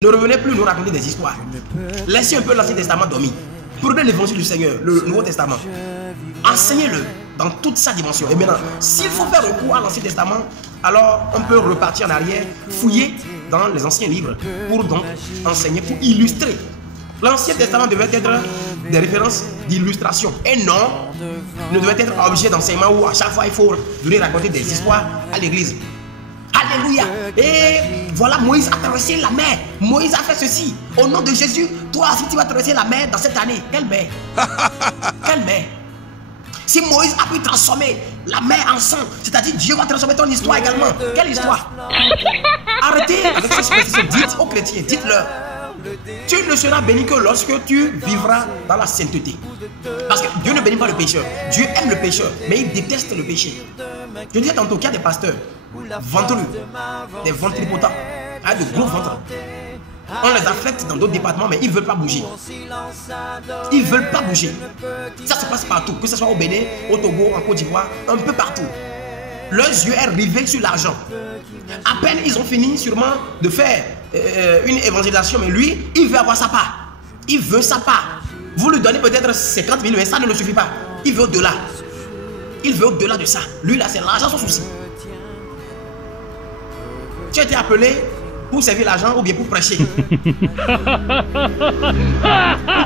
Ne revenez plus nous raconter des histoires. Laissez un peu l'Ancien Testament dormir. Prenez l'évangile du Seigneur, le Nouveau Testament. Enseignez-le dans toute sa dimension. Et maintenant, s'il faut faire recours à l'Ancien Testament, alors on peut repartir en arrière, fouiller dans les anciens livres pour donc enseigner, pour illustrer. L'Ancien Testament devait être des références d'illustration et non ne devait être objet d'enseignement où à chaque fois il faut venir raconter des histoires à l'église. Alléluia. Et voilà, Moïse a traversé la mer. Moïse a fait ceci. Au nom de Jésus, toi aussi tu vas traverser la mer dans cette année. Quelle mer? Quelle mer? Si Moïse a pu transformer la mer en sang, c'est-à-dire Dieu va transformer ton histoire également. Quelle histoire? Arrêtez avec ces superstitions. Dites aux chrétiens, dites-leur. Tu ne seras béni que lorsque tu vivras dans la sainteté. Parce que Dieu ne bénit pas le pécheur. Dieu aime le pécheur, mais il déteste le péché. Je disais tantôt qu'il y a des pasteurs ventrus, des ventripotents, avec de gros ventres. On les affecte dans d'autres départements, mais ils ne veulent pas bouger. Ils ne veulent pas bouger. Ça se passe partout, que ce soit au Bénin, au Togo, en Côte d'Ivoire, un peu partout. Leurs yeux sont rivés sur l'argent. À peine ils ont fini sûrement de faire une évangélisation, mais lui, il veut avoir sa part. Il veut sa part. Vous lui donnez peut-être 50 000, mais ça ne le suffit pas. Il veut au-delà. Il veut au-delà de ça. Lui, là, c'est l'argent son souci. Tu as été appelé pour servir l'argent ou bien pour prêcher. Pour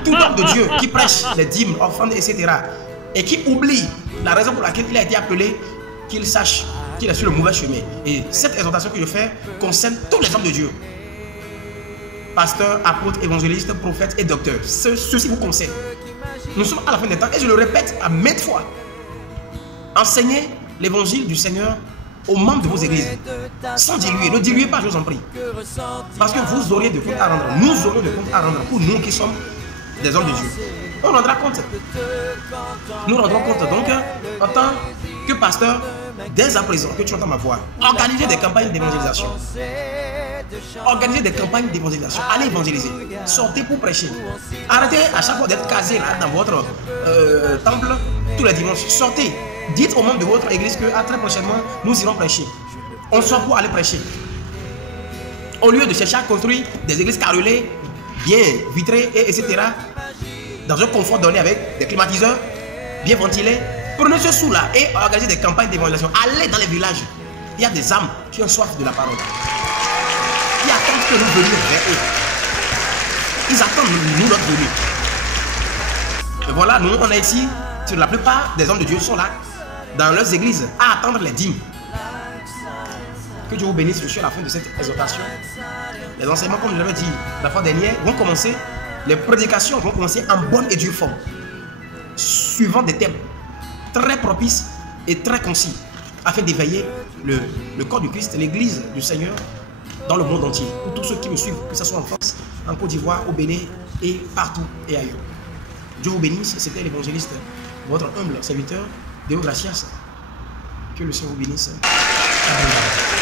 tout homme de Dieu qui prêche les dîmes, offrandes, etc. et qui oublie la raison pour laquelle il a été appelé, qu'il sache qu'il est sur le mauvais chemin. Et cette exhortation que je fais concerne tous les hommes de Dieu. Pasteurs, apôtres, évangélistes, prophètes et docteurs. Ceci vous concerne. Nous sommes à la fin des temps et je le répète à maintes fois. Enseignez l'évangile du Seigneur aux membres de vos églises. Sans diluer. Ne diluez pas, je vous en prie. Parce que vous aurez de comptes à rendre. Nous aurons de comptes à rendre pour nous qui sommes des hommes de Dieu. On rendra compte. Nous rendrons compte donc en tant que pasteur, dès à présent que tu entends ma voix, organisez des campagnes d'évangélisation. Organisez des campagnes d'évangélisation. Allez évangéliser. Sortez pour prêcher. Arrêtez à chaque fois d'être casé là dans votre temple tous les dimanches. Sortez. Dites aux membres de votre église que très prochainement nous irons prêcher. On sort pour aller prêcher. Au lieu de chercher à construire des églises carrelées, bien vitrées, etc. dans un confort donné avec des climatiseurs bien ventilés, prenez ce sous-là et organisez des campagnes d'évangélisation. Allez dans les villages. Il y a des âmes qui ont soif de la parole. Ils attendent que nous venions vers eux. Ils attendent nous notre venue. Et voilà, nous on est ici. Sur la plupart des hommes de Dieu sont là dans leurs églises à attendre les dîmes. Que Dieu vous bénisse. Je suis à la fin de cette exhortation. Les enseignements, comme je l'avais dit la fois dernière, vont commencer. Les prédications vont commencer en bonne et due forme, suivant des thèmes très propices et très concis, afin d'éveiller le corps du Christ, l'église du Seigneur dans le monde entier. Pour tous ceux qui me suivent, que ce soit en France, en Côte d'Ivoire, au Bénin et partout et ailleurs. Dieu vous bénisse. C'était l'évangéliste, votre humble serviteur, Déo Gracias. Que le Seigneur vous bénisse. Amen.